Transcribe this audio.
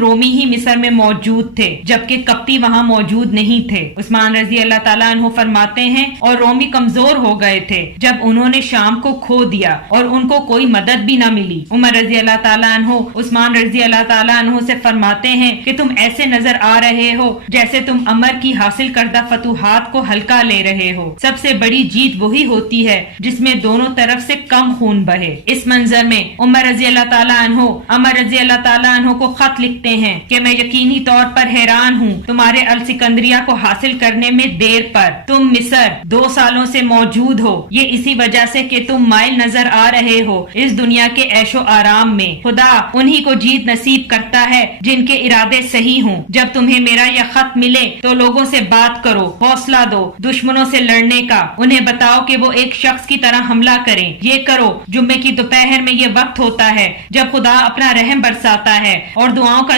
رومی ہی مصر میں موجود تھے جبکہ کپتی وہاں موجود نہیں تھے۔ عثمان رضی اللہ تعالیٰ عنہ فرماتے ہیں اور رومی کمزور ہو گئے تھے جب انہوں نے شام کو کھو دیا اور ان کو کوئی مدد بھی نہ ملی۔ عمر رضی اللہ تعالیٰ عنہ عثمان رضی اللہ تعالیٰ عنہ سے فرماتے ہیں کہ تم ایسے نظر آ رہے ہو جیسے تم عمر کی حاصل کردہ فتوحات کو ہلکا لے رہے ہو۔ سب سے بڑی جیت وہی ہوتی ہے جس میں دونوں طرف سے کم خون بہے۔ اس منظر میں عمر رضی اللہ تعالیٰ عنہ عمر رضی اللہ تعالیٰ عنہ کو خط لکھتے ہیں کہ میں یقینی طور پر حیران ہوں تمہارے السکندریہ کو حاصل کرنے میں دیر پر۔ تم مصر 2 سالوں سے موجود ہو، یہ اسی وجہ سے کہ تم مائل نظر آ رہے ہو اس دنیا کے عیش و آرام میں۔ خدا انہی کو جیت نصیب کرتا ہے جن کے ارادے صحیح ہوں۔ جب تمہیں میرا یہ خط ملے تو لوگوں سے بات کرو، حوصلہ دو دشمنوں سے لڑنے کا، انہیں بتاؤ کہ وہ ایک شخص کی طرح حملہ کریں۔ یہ کرو، جمعے کی دوپہر میں یہ وقت ہوتا ہے جب خدا اپنا رحم برساتا ہے اور دعاؤں کا